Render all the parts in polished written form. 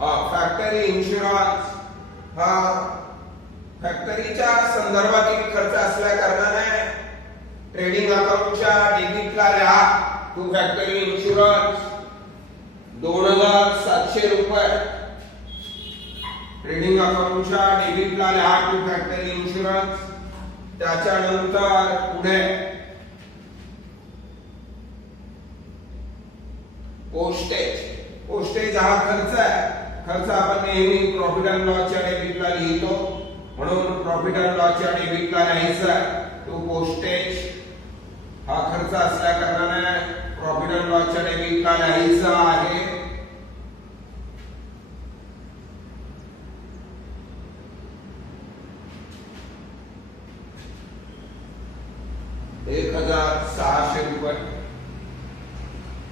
Factory insurance हा फॅक्टरीच्या संदर्भातील खर्च असल्या कारणाने ट्रेडिंग अकाउंटच्या डेबिटला लिहा टू फॅक्टरी इन्शुरन्स 2700 रुपये. ट्रेडिंग अकाउंटच्या डेबिटला लिहा टू फॅक्टरी इन्शुरन्स. त्याच्यानंतर पुढे पोस्टेज हा खर्च आहे. खर्च आपण नेहमी प्रॉफिट अँड लॉसच्या डेबिटला लिहितो, म्हणून प्रॉफिट अँड लॉसच्या डेबिटला लिहायचा तो पोस्टेज हा खर्च असल्या कारणाने प्रॉफिट अँड लॉसच्या डेबिटला लिहायचा आहे. ₹1600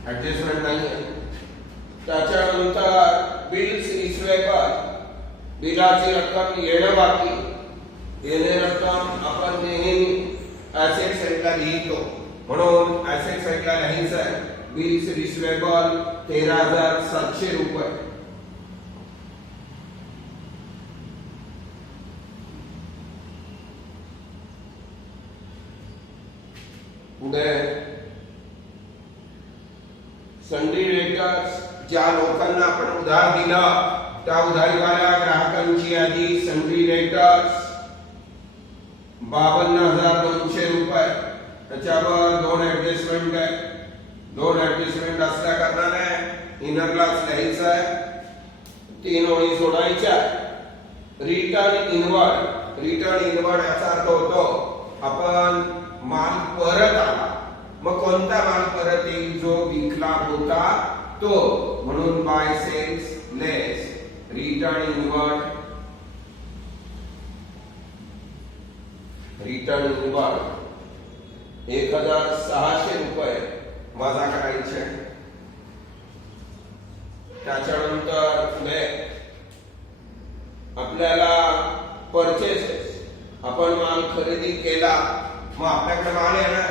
ऍडजस्टमेंट नाही. त्याच्यानंतर बिल्स रिसिवेबल बिलाची रक्कम येणे बाकी. येणे रक्कम आपण नेहमी ऍसेट साइडला लिहितो, म्हणून ऍसेट साइडला लिहायचं आहे बिल्स रिसिवेबल 13700 रुपये. पुढे सन्ड्री डेटर्स ज्या लोकांना आपण उधार दिला त्या उधारीवाल्या ग्राहकांची यादी सन्ड्री डेटर्स 52,200 रुपये. त्याच्यावर दोन ऍडजस्टमेंट आहे. दोन ऍडजस्टमेंट असल्या कारणाने इनरलाच लिहायचं आहे. 3 ओळी सोडायच्या. रिटर्न इनवर्ड याचा अर्थ होतो आपण माल परत आला, मग कोणता माल परत येईल जो विकला होता तो, म्हणून बाय सेल्स लेस रिटर्न इनवर्ड 1,600 रुपये वजा करायचे. त्याच्यानंतर पुढे आपल्याला परचेसेस आपण माल खरेदी केला, मग आपल्याकडे माल येणार,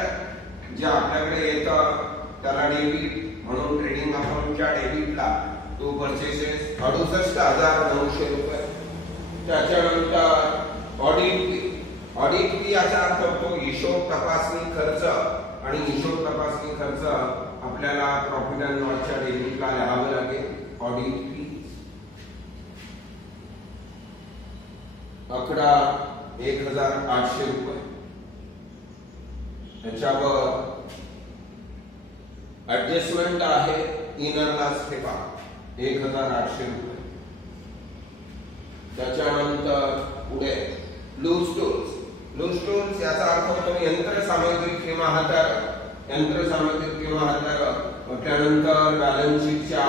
जे आपल्याकडे येतं त्याला डेबिट, म्हणून ट्रेडिंग अकाउंटच्या डेबिटला तो परचेसेस 68,900 रुपये. त्याच्यानंतर ऑडिट फी याचा अर्थ होतो हिशोब तपासणी खर्च, आणि हिशोब तपासणी खर्च आपल्याला प्रॉफिट अँड लॉसच्या डेबिटला लिहावं लागेल. ऑडिट फी 1,800 रुपये. त्याच्यावर ऍडजस्टमेंट आहे इनरला ठेवा 1,800 रुपये. त्याच्यानंतर पुढे लूज टूल्स याचा अर्थ होतो यंत्रसामग्री किंवा हातार. त्यानंतर बॅलन्स शीटच्या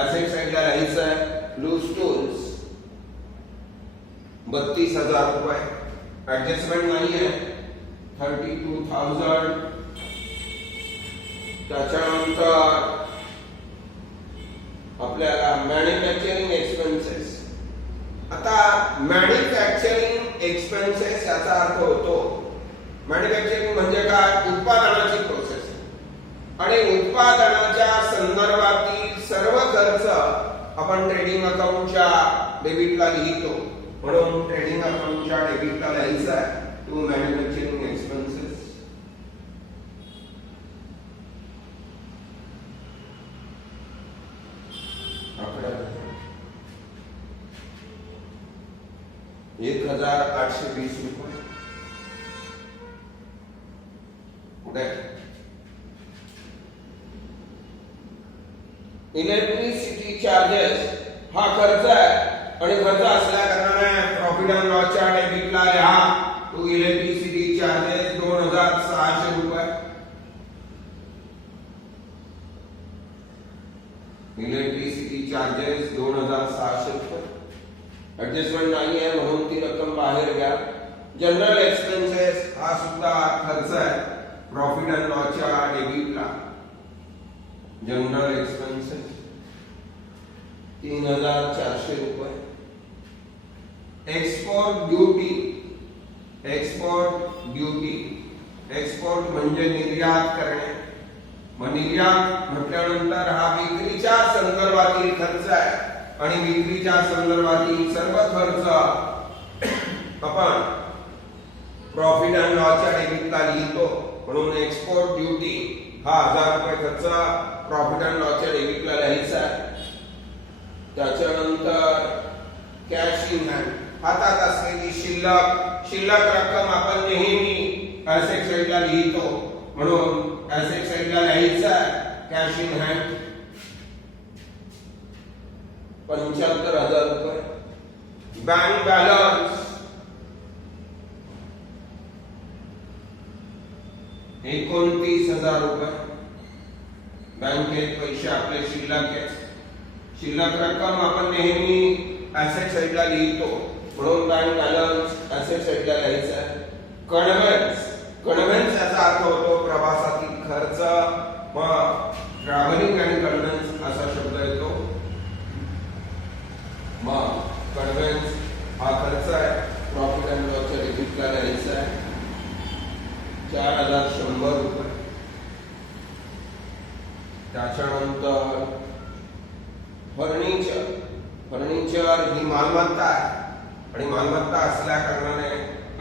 ऍसेट साइडला लिहायचं आहे लूज टूल्स 32,000 रुपये. ऍडजस्टमेंट नाहीये 32,000. त्याच्यानंतर आपल्याला मॅन्युफॅक्चरिंग एक्सपेन्सेस. आता मॅन्युफॅक्चरिंग एक्सपेन्सेस याचा अर्थ होतो, मॅन्युफॅक्चरिंग म्हणजे काय, उत्पादनाची प्रोसेस, आणि उत्पादनाच्या संदर्भातील सर्व खर्च आपण ट्रेडिंग अकाउंटच्या डेबिटला लिहितो, म्हणून ट्रेडिंग अकाउंटच्या डेबिटला लिहायचं आहे टू मॅन्युफॅक्चरिंग एक्सपेन्सेस. आपल्या 1,820 रुपये. पुढे इलेक्ट्रिसिटी चार्जेस हा खर्च आहे, आणि खर्च असल्या कारणाने प्रॉफिट अँड लॉसच्या डेबिटला लिहा टू इलेक्ट्रिसिटी चार्जेस 2,600 रुपये. इलेक्ट्रिसिटी चार्जेस 2,600 रुपये. ऍडजस्टमेंट नाही आहे म्हणून ती रक्कम बाहेर घ्या. जनरल एक्सपेन्सेस हा सुद्धा खर्च आहे प्रॉफिट अँड लॉसच्या डेबिटला. जनरल एक्सपेन्सेस 3,400 रुपये. एक्सपोर्ट ड्यूटी एक्सपोर्ट म्हणजे निर्यात करणे. मग निर्यात म्हटल्यानंतर हा विक्रीच्या संदर्भातील खर्च आहे, आणि विक्रीच्या संदर्भातील सर्व खर्च आपण प्रॉफिट अँड लॉसच्या डेबिटला लिहितो. म्हणून एक्सपोर्ट ड्युटी हा 1000 रुपये खर्च प्रॉफिट अँड लॉसच्या डेबिटला लिहायचा आहे. त्याच्यानंतर कॅश इन हँड, हातात असलेली शिल्लक रक्कम आपण नेहमी ऍसेट साइडला लिहितो. म्हणून ऍसेट साइडला लिहायचा कॅश इन हँड 75,000 रुपये. बँक बॅलन्स 29,000 रुपये. बँकेत पैसे आपले शिल्लक आहेत. शिल्लक रक्कम आपण नेहमी ऍसेट साइडला लिहितो. म्हणून बँक बॅलन्स ऍसेट साइडला लिहायचा आहे. कन्व्हेन्स याचा अर्थ होतो प्रवासातील खर्च. मग ट्रॅव्हलिंग आणि कन्व्हेन्स असा शब्द येतो. मग कन्व्हेन्स हा खर्च आहे प्रॉफिट अँड लॉसच्या डेबिटला लिहायचा आहे 4,100 रुपये. त्याच्यानंतर फर्निचर ही मालमत्ता आहे आणि मालमत्ता असल्या कारणाने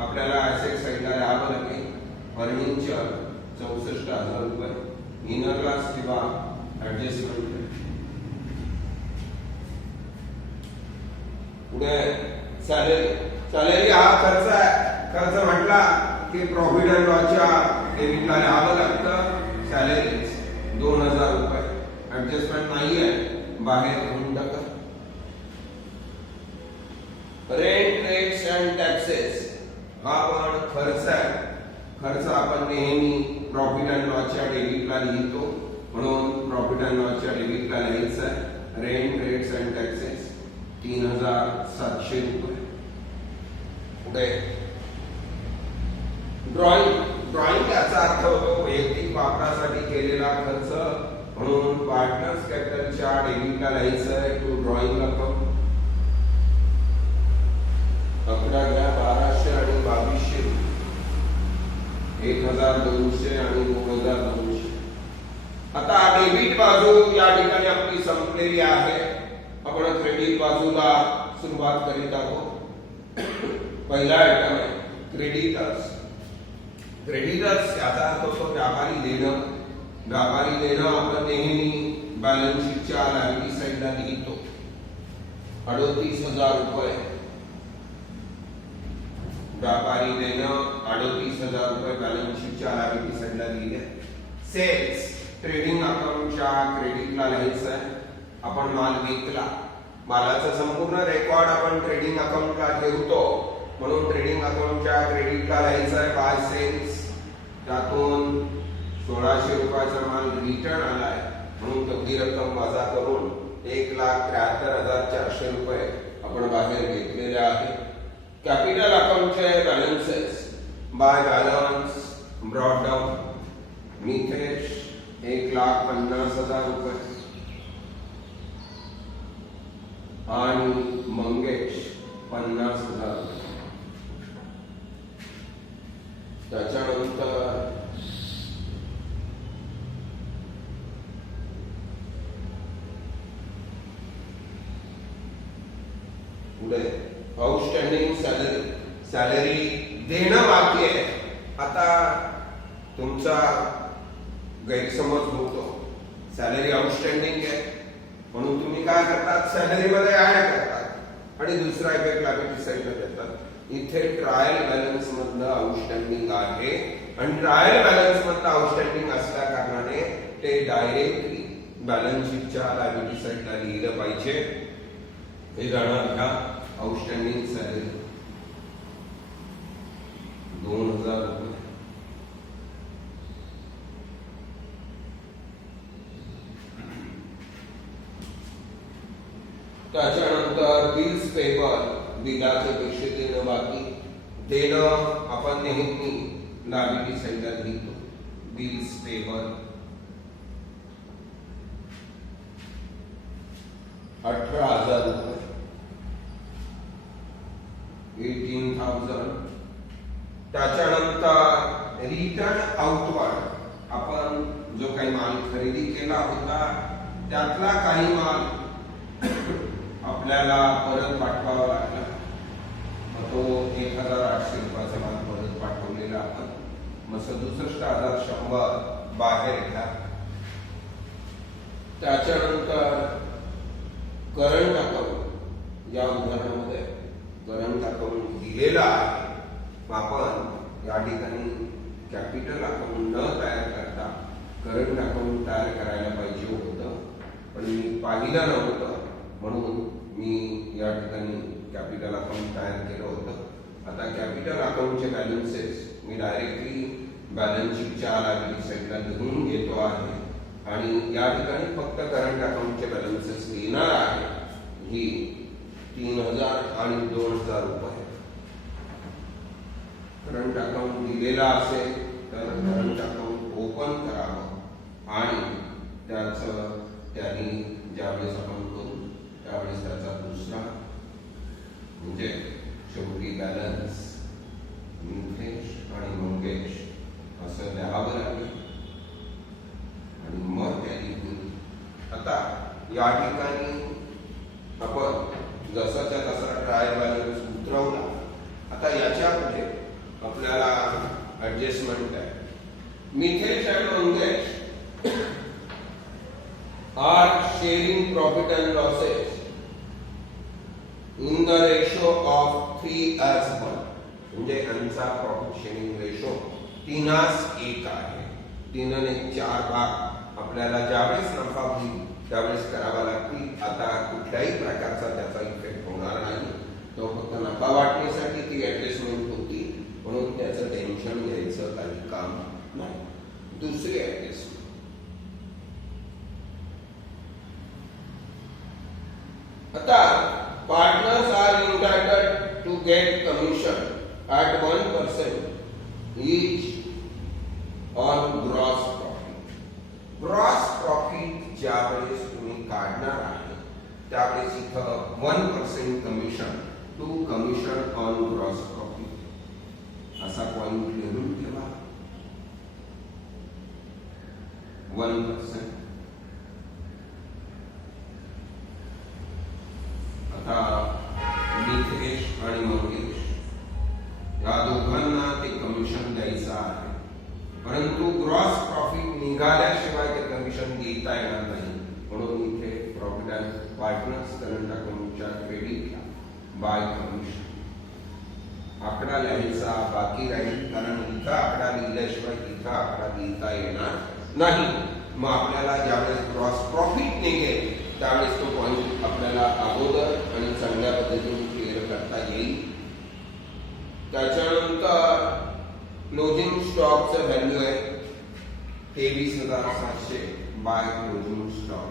आपल्याला ऍसेट साइडला लिहावं लागेल. फर्निचर 64,000 रुपये. इनर लॉस किंवा ऍडजस्टमेंट. पुढे सॅलरी हा खर्च आहे. खर्च म्हटला की प्रॉफिट अँड लॉसच्या डेबिटला लिहावं लागतं. सॅलरी 2,000 रुपये. ऍडजस्टमेंट नाहीये, बाहेर घेऊन टाका. रेंट रेट्स अँड टॅक्सेस हा पण खर्च आहे. खर्च आपण नेहमी प्रॉफिट अँड लॉसच्या डेबिटला लिहितो. म्हणून प्रॉफिट अँड लॉसच्या डेबिटला लिहायचं आहे रेंट रेट्स अँड टॅक्सेस 3,700 रुपये. पुढे ड्रॉइंग याचा अर्थ होतो वैयक्तिक वापरासाठी केलेला खर्च. म्हणून पार्टनर्स कॅपिटलच्या डेबिटला लिहायचं आहे टू ड्रॉइंग रक्कम 11,1200 आणि 2,200. 1,200 आणि 2,200. आता डेबिट बाजू या ठिकाणी आपली संपलेली आहे. आपण क्रेडिट बाजूला सुरुवात करीत आहोत. पहिला आयटम आहे क्रेडिटर्स. क्रेडिटर्स याचा अर्थ होतो व्यापारी देणं. व्यापारी देणं आपण नेहमी बॅलन्स शीटच्या लायबिलिटी साइडला लिहितो 38,000 रुपये. व्यापारी देणं 38,000 रुपये बॅलन्स शीटच्या लायबिलिटी साइडला लिहिले. सेल्स ट्रेडिंग अकाउंटच्या क्रेडिटला लिहायचं आहे. आपण माल विकला, मालाचा संपूर्ण रेकॉर्ड आपण ट्रेडिंग अकाउंटला ठेवतो. म्हणून ट्रेडिंग अकाउंटच्या क्रेडिटला लिहायचं आहे बाय सेल्स. त्यातून 1,600 रुपयाचा माल रिटर्न आलाय. म्हणून तेवढी रक्कम वजा करून 1,73,400 रुपये आपण बाहेर घेतलेले आहे. कॅपिटल अकाउंटचे balances by balance brought down. Mithesh 1,50,000 रुपये आणि मंगेश 50,000 रुपये. त्याच्यानंतर पुढे आउटस्टँडिंग सॅलरी देणं बाकी आहे. आता तुमचा गैरसमज होतो सॅलरी आउटस्टँडिंग आहे म्हणून तुम्ही काय करतात सॅलरी मध्ये ऍड करतात आणि दुसरा इफेक्ट लायबिलिटी साइडला देतात. इथे ट्रायल बॅलन्स मधलं आउटस्टँडिंग आहे आणि ट्रायल बॅलन्स मधलं आउटस्टँडिंग असल्या कारणाने ते डायरेक्टली बॅलन्स शीटच्या लायबिलिटी साइडला लिहिलं पाहिजे. हे जाणार घ्या आउटस्टँडिंग सॅलरी 2,000 रुपये. त्याच्यानंतर बिल्स पेबल बिलाचे पैसे देणं बाकी. देणं आपण नेहमी लायबिलिटी साइडला लिहितो बिल्स पेबल 18,000 रुपये 18,000. त्याच्यानंतर रिटर्न आउटवर्ड आपण जो काही माल खरेदी केला होता त्यातला काही माल आपल्याला परत पाठवावा लागला. मग तो 1800 रुपयाचा माल परत पाठवलेला आपण. मग 67,100 बाहेर घ्या. त्याच्यानंतर करंट अकाउंट, या उदाहरणामध्ये करंट अकाउंट दिलेला आहे. आपण या ठिकाणी कॅपिटल अकाउंट न तयार करता करंट अकाउंट तयार करायला पाहिजे होतं, पण मी पाहिलं नव्हतं म्हणून मी या ठिकाणी कॅपिटल अकाउंट तयार केलं होतं. आता कॅपिटल अकाउंटचे बॅलन्सेस मी डायरेक्टली बॅलन्स शीटच्या लायबिलिटी साईडला लिहून घेतो आहे आणि या ठिकाणी फक्त करंट अकाउंटचे बॅलन्सेस लिहिणार आहे. ही 3,000 आणि 2,000 रुपये. करंट अकाउंट दिलेला असेल तर करंट अकाउंट ओपन करावं आणि त्यांनी ज्यावेळेस आपण करू त्यावेळेस त्याचा दुसरा म्हणजे शेवटी बॅलन्स मिथेश आणि मंगेश असं लिहावं लागेल आणि मग टॅली होईल. आता या ठिकाणी आपण जसाच्या तसा ट्रायल बॅलन्स उतरवला. आता याच्यामध्ये आपल्याला ऍडजस्टमेंट आहे. Mithesh and Mangesh are sharing profit and losses in the ratio of 3:1. म्हणजे यांचा प्रॉफिट शेअरिंग रेशो 3:1 आहे. 3:4 भाग आपल्याला ज्यावेळेस नफा होईल त्यावेळेस करावा लागतील. आता कुठल्याही प्रकारचा त्याचा इफेक्ट होणार नाही. तो फक्त नफा वाटण्यासाठी ती ऍडजस्टमेंट होती म्हणून त्याचं टेन्शन घ्यायचं काही काम नाही. दुसरी ऍडजस्टमेंट, आता partners are entitled to get commission at 1% each on gross profit. Gross profit ज्यावेळेस तुम्ही काढणार आहे त्यावेळेस इथं 1% commission to commission on gross profit असा पॉइंट लिहून ठेवा. 1%. आता मिथेश आणि मंगेश या दोघांना ते कमिशन द्यायचं आहे, परंतु ग्रॉस प्रॉफिट निघाल्याशिवाय ते कमिशन देता येणार नाही. म्हणून इथे प्रॉफिट अँड पार्टनर्स करंट अकाउंटच्या क्रेडिटला बाय कमिशन आकडा लिहायचा बाकी राहील, कारण इथं आकडा लिहिल्याशिवाय इथं आकडा लिहिता येणार नाही. मग आपल्याला ज्यावेळेस ग्रॉस प्रॉफिट निघेल त्यावेळेस तो पॉइंट आपल्याला अगोदर आणि चांगल्या पद्धतीने क्लिअर करता येईल. त्याच्यानंतर क्लोजिंग स्टॉकचं व्हॅल्यू आहे 23,700 बाय क्लोजिंग स्टॉक.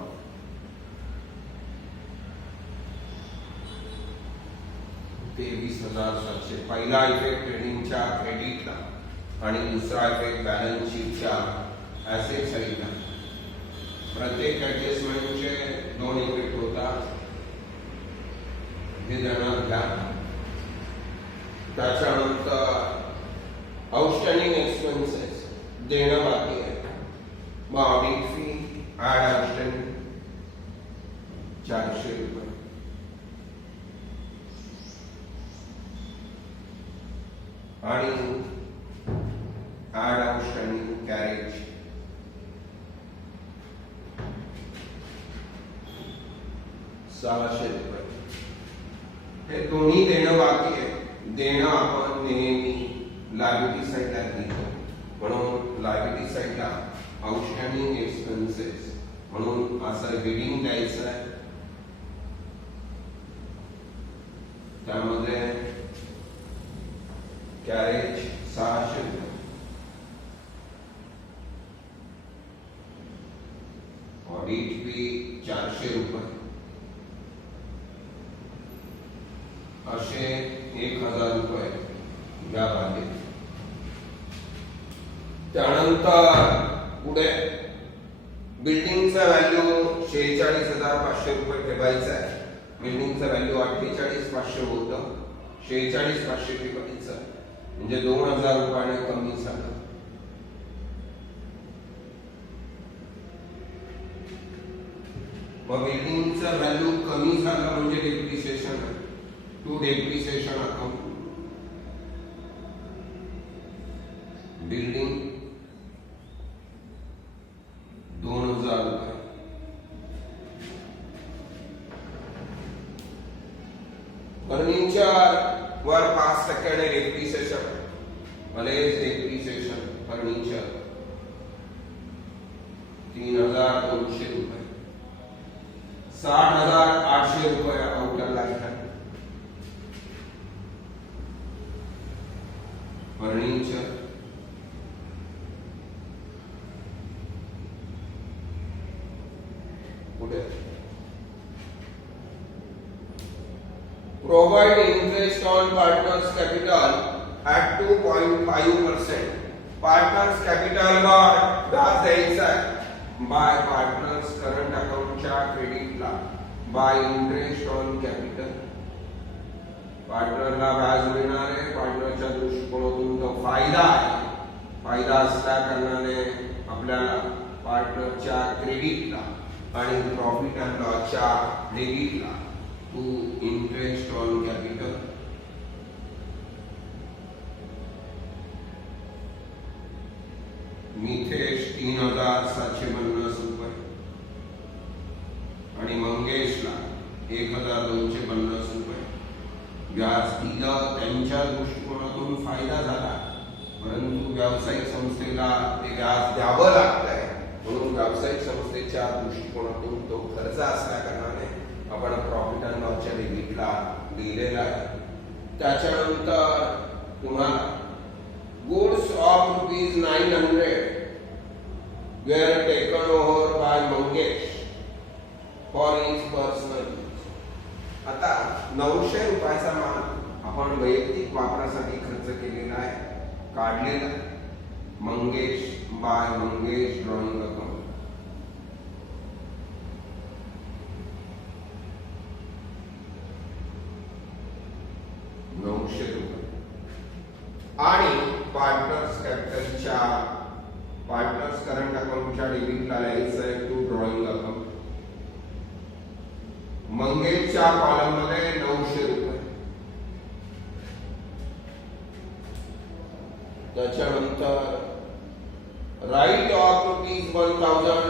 पहिला इफेक्ट ट्रेडिंगच्या क्रेडिटला आणि दुसरा इफेक्ट बॅलन्स शीटच्या ऍसेट साईडला. प्रत्येक ऍडजस्टमेंटचे 2 इफेक्ट होतात हे ध्यानात घ्या. त्याच्यानंतर आउटस्टँडिंग एक्सपेन्सेस देणं बाकी आहे. मग ऑडिट फी ऍड आउटस्टँडिंग 400 रुपये. आणि ऍड आउटस्टँडिंग कॅरेज 600 रुपये. हे दोन्ही देणं बाकी आहे. देणं आपण नेहमी लायबिलिटी साईडला घेतो म्हणून लायबिलिटी साईडला आउटस्टँडिंग एक्सपेन्सेस म्हणून असं हेडिंग द्यायचं आहे. त्यामध्ये कॅरेज 600 रुपये, ऑडिट फी 400 रुपये, असे 1,000 रुपये या बाबतीत. त्यानंतर पुढे बिल्डिंगचा व्हॅल्यू 46,500 रुपये ठेवायचा आहे. बिल्डिंगचा व्हॅल्यू 48,500 होतं, 46,500 ठेवायचं म्हणजे 2,000 रुपयाने कमी झालं. मग बिल्डिंगचा व्हॅल्यू कमी झाला म्हणजे डेप्रिसिएशन अकाउंट, बिल्डिंग 2000 रुपये, फर्निचर वर 5% डेप्रिसिएशन, मलेज डेप्रिसिएशन फर्निचर 3200 रुपये, 60,800 रुपये outer life furniture, provide interest on partners capital at 2.5%. partners capital वर व्याज द्यायचा आहे बाय पार्टनर्स करंट अकाउंटच्या क्रेडिटला बाय इंटरेस्ट ऑन कॅपिटल. पार्टनरला व्याज मिळणार आहे, पार्टनरच्या दृष्टिकोनातून तो फायदा आहे. फायदा असल्या कारणाने आपल्याला पार्टनरच्या क्रेडिटला आणि प्रॉफिट अँड लॉसच्या डेबिटला to interest on capital. Mithesh 3,750 रुपये आणि मंगेशला 1,250 रुपये व्याज दिलं. त्यांच्या दृष्टिकोनातून फायदा झाला, परंतु व्यावसायिक संस्थेला ते व्याज द्यावं लागतंय, म्हणून व्यावसायिक संस्थेच्या दृष्टिकोनातून तो खर्च असल्या कारणाने आपण प्रॉफिट अँड लॉसच्या डेबिटला दिलेला आहे. त्याच्यानंतर तुम्हाला goods of ₹900 were taken over by Mangesh for his personal use. आता 900 रुपयाचा माल आपण वैयक्तिक वापरासाठी खर्च केलेला आहे, काढलेला Mangesh by Mangesh drawing account. ₹900 आणि पार्टनर्स कॅपिटलच्या पार्टनर्स करंट अकाउंटच्या डेबिटला लिहायचं आहे टू ड्रॉइंग अकाउंट. मंगेशच्या कॉलम मध्ये ₹900. त्याच्यानंतर राईट ऑफ ₹1,000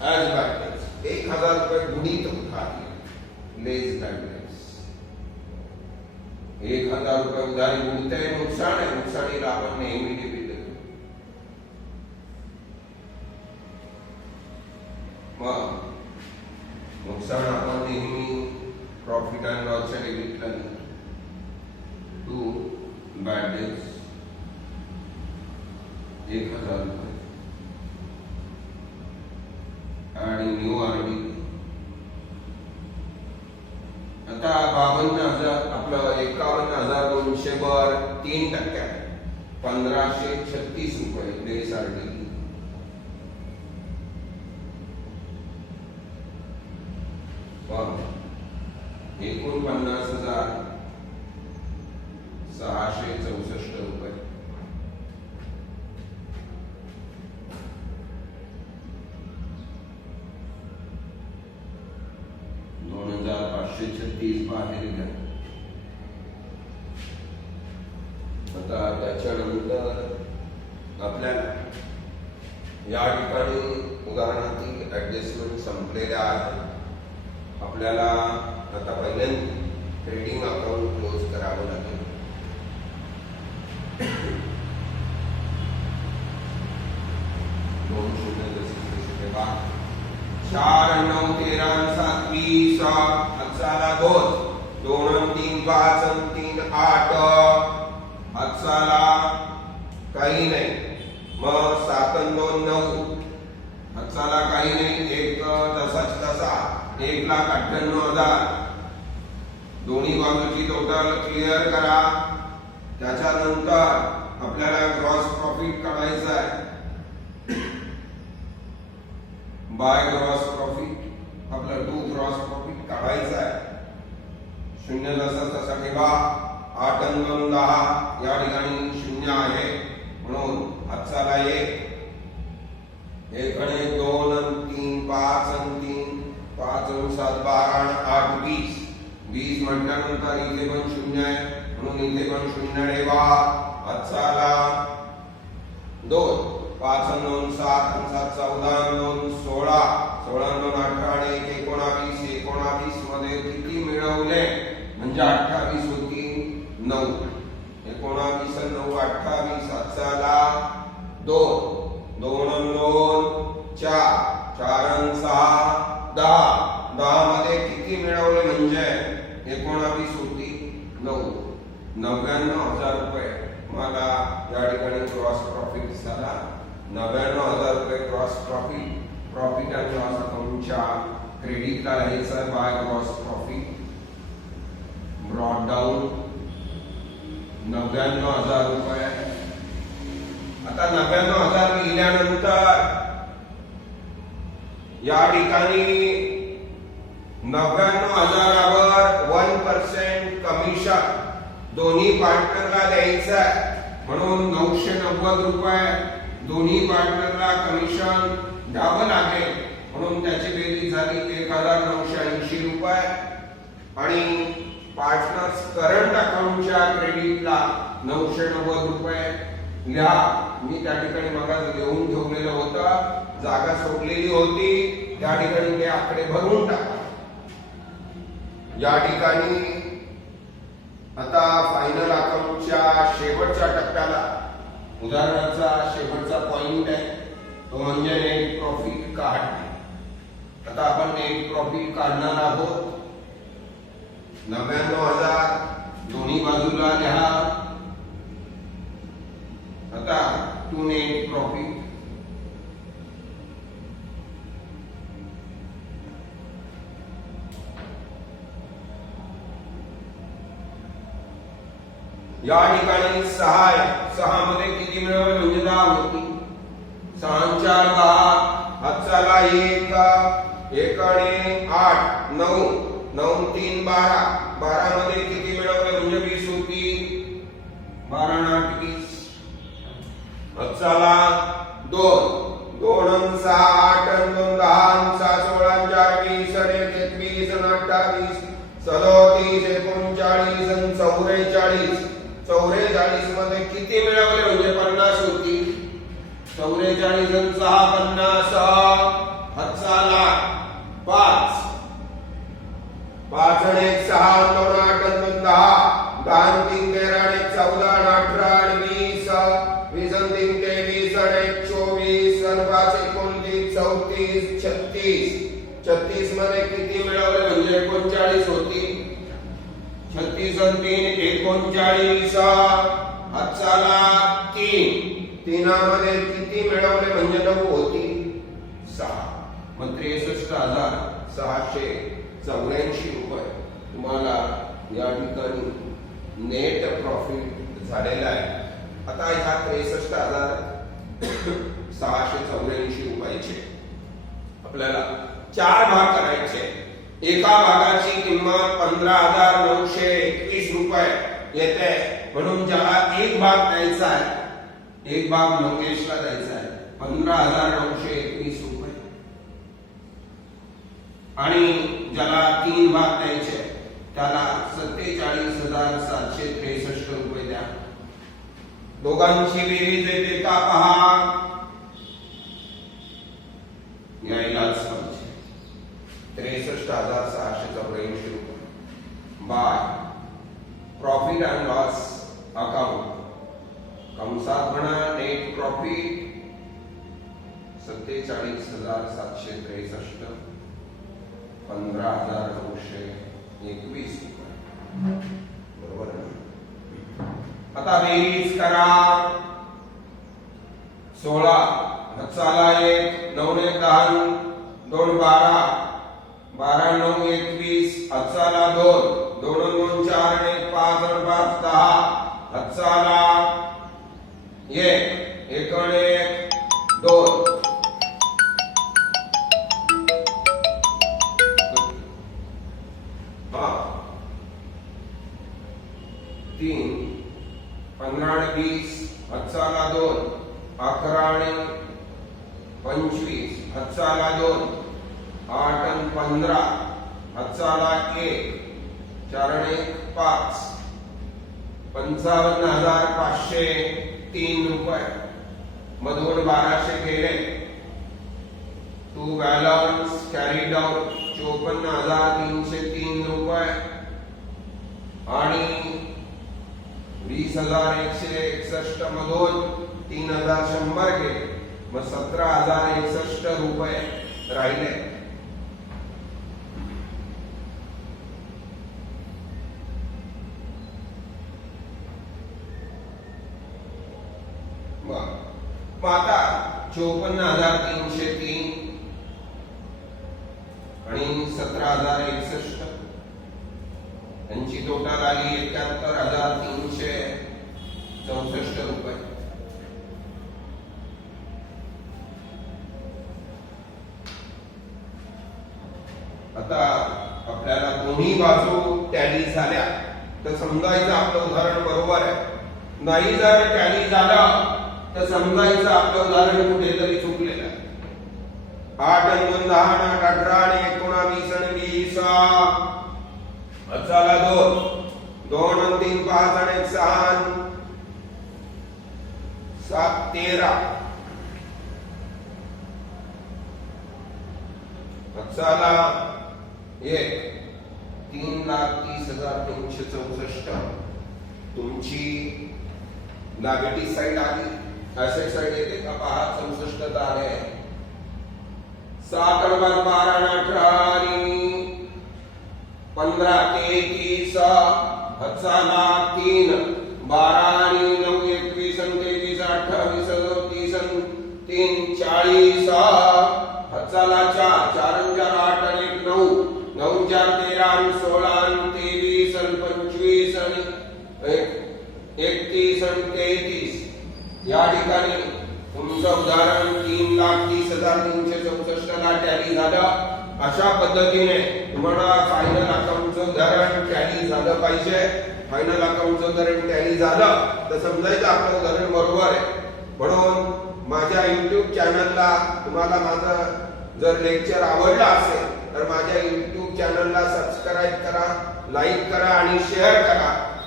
ॲज बॅलेन्स 1,000 रुपये गुणित उधारी लेस बॅलेन्स. 1,000 रुपये उधारी गुणते नुकसान आहे, नुकसानीला आपण नेहमी डेबिट देतो. मग नुकसान आपण नेहमी प्रॉफिट अँड लॉसच्या डेबिटला देतो टू बॅलेन्स 1,000 रुपये आणि न्यू आरडी. आता 52,000 आपलं 51,200 वर 3% 1,536 रुपये लेस आरडी. एकूण 50,664 रुपये. बाहेर घ्या. आता त्याच्यानंतर आपल्याला या ठिकाणी उदाहरणातील ऍडजस्टमेंट संपलेल्या आहेत. आपल्याला आता पहिल्यांदा ट्रेडिंग अकाउंट क्लोज करावं लागेल. दोन 4, 9, 13, 7, 20 हातचाला 2, 2, 3, 5, 3, 8 हातचाला काही नाही. मग 7, 2, 9 हातचाला काही नाही. 1 दशाची तसा 1,98,000. दोन्ही बाजूची टोटल क्लिअर करा. त्याच्यानंतर आपल्याला ग्रॉस प्रॉफिट काढायचं आहे. बाय ग्रॉस प्रॉफिट आपला टू ग्रॉस प्रॉफिट काढायचा आहे. 0 तसा ठेवा. 8 आणि 2 10 या ठिकाणी 0 आहे, म्हणून हातचाला 1 1 2 3 5 3 5 7 12 8 20 20 म्हटल्यानंतर इथे पण 0 आहे म्हणून इथे पण 0 ठेवा. हातचाला 2 5 2 7 7 14 2 16 16 2 18 आणि 19 19 मध्ये किती मिळवले म्हणजे 28 होती 9 19 9 28 हातचाला 2 2 2 4 4 6 10 10 मध्ये किती मिळवले म्हणजे 19 होती 9 99,000 रुपये मला या ठिकाणी क्रॉस प्रॉफिट झाला. 99,000 रुपये क्रॉस प्रॉफिट आणि लॉस अकाउंटच्या क्रेडिटला लिहायचा by cross profit brought down 99,000 रुपये. आता 99,000 लिहिल्यानंतर या ठिकाणी 99,000वर 1% कमिशन दोन्ही पार्टनरला द्यायचं आहे म्हणून 990 रुपये दोन्ही पार्टनरला कमिशन द्यावं लागेल म्हणून त्याची बेरीज झाली 1,980 रुपये. आणि पार्टनर्स करंट अकाउंटच्या क्रेडिटला 990 रुपये लिहा. मी त्या ठिकाणी मग लिहून ठेवलेलं होतं, जागा सोडलेली होती त्या ठिकाणी ते आकडे भरून टाका. या ठिकाणी आता फायनल अकाउंटच्या शेवटच्या टप्प्याला उदाहरणाचा शेवटचा पॉइंट आहे तो म्हणजे नेट प्रॉफिट काढणे. आता आपण नेट प्रॉफिट काढणार आहोत. 99,000 दोन्ही बाजूला लिहा. आता टू नेट प्रॉफिट या ठिकाणी 6 आहे. 6 मध्ये किती मिळवले म्हणजे 10 होती. 6 4 10 हातचाला 1 1 आणि 8 9 9 3 12 12 मध्ये किती मिळवले म्हणजे 20 होती. 12 8 20 हातचाला 2 2 6 8 2 10 6 16 4 20 21 28 37 39 44 44 मध्ये किती मिळवले म्हणजे 50 होती. 44 आणि 6 50 हातचाला 5 5 आणि 1 6 2 8 2 10 10 3 13 आणि 14 18 आणि 20 20 आणि 3 23 आणि 24 आणि 5 29 34 36 36 मध्ये किती मिळवले म्हणजे 39 होती. 36 आणि 3 39 हातचाला 3 3 मध्ये किती मिळवले म्हणजे 9 होती 6 मग 63,684 रुपये तुम्हाला या ठिकाणी नेट प्रॉफिट झालेला आहे. आता ह्या 63,684 रुपयाचे आपल्याला 4 भाग करायचे. एका भागाची किंमत 15,921 रुपये येते म्हणून ज्याला एक भाग द्यायचा आहे एक भाग मंगेशला द्यायचा आहे 15,921 रुपये आणि ज्याला 3 भाग द्यायचे त्याला 47,763 रुपये द्या. दोघांची बेरीज येते का पहा. यायलाच पाहिजे 63,684 रुपये by profit and loss account कंसात म्हणा नेट प्रॉफिट 47,763 15,921 बरोबर आहे. आता बेरीज करा 16 हातचाला 1 9 1 10 2 12 12 9 21 हातचाला 2 2 2 4 आणि 5 आणि 5 10 हातचाला 1 1 आणि 1 2 3 15 आणि 20 हातचाला 2 11 आणि 25 हातचाला 2 8 आणि 15 हातचाला 1 4 आणि 1 5, 55,503 रुपये मधून 1200 गेले. टू बॅलन्स कॅरीड आउट 54,303 रुपये आणि 20,161 मधून 3,100 गेले. मग 17,061 रुपये राहिले. मग आता 54,303 आणि 17,061 यांची टोटल आली 71,364 रुपये. आता आपल्याला दोन्ही बाजू टॅली झाल्या तर समजायचं आपलं उदाहरण बरोबर आहे. नाही जर टॅली झालं तर समजायचं आपलं उदाहरण कुठेतरी चुकलेलं आहे. 8 आणि 2 10 आणि 8 18 आणि 19 आणि 20 चला 2 आणि 3 5 आणि 1 6 7 13 चला 1 3,30,364 तुमची नेगेटिव्ह साइड आली. असेट साइड येते का पहा. 64 आले. 7 आणि 5 12 आणि 18 आणि 15 33 चला 3 12 आणि 9 21 आणि 23 28 30 आणि 3 40 चला 4 4 आणि 4 8 आणि 1 9 9 4 13 आणि 16 आणि 23 आणि 25 आणि 31 आणि 33. या ठिकाणी तुमचं उदाहरण 3,30,364 ला टॅली झालं. अशा पद्धतीने तुम्हाला फायनल अकाउंटचं उदाहरण टॅली झालं पाहिजे. फायनल अकाउंटचं उदाहरण टॅली झालं तर समजायचं आपलं उदाहरण बरोबर आहे. म्हणून माझ्या YouTube चॅनलला तुम्हाला माझं जर लेक्चर आवडलं असेल तर माझ्या YouTube चॅनलला सबस्क्राईब करा, लाईक करा आणि शेअर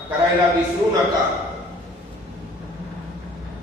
करायला विसरू नका.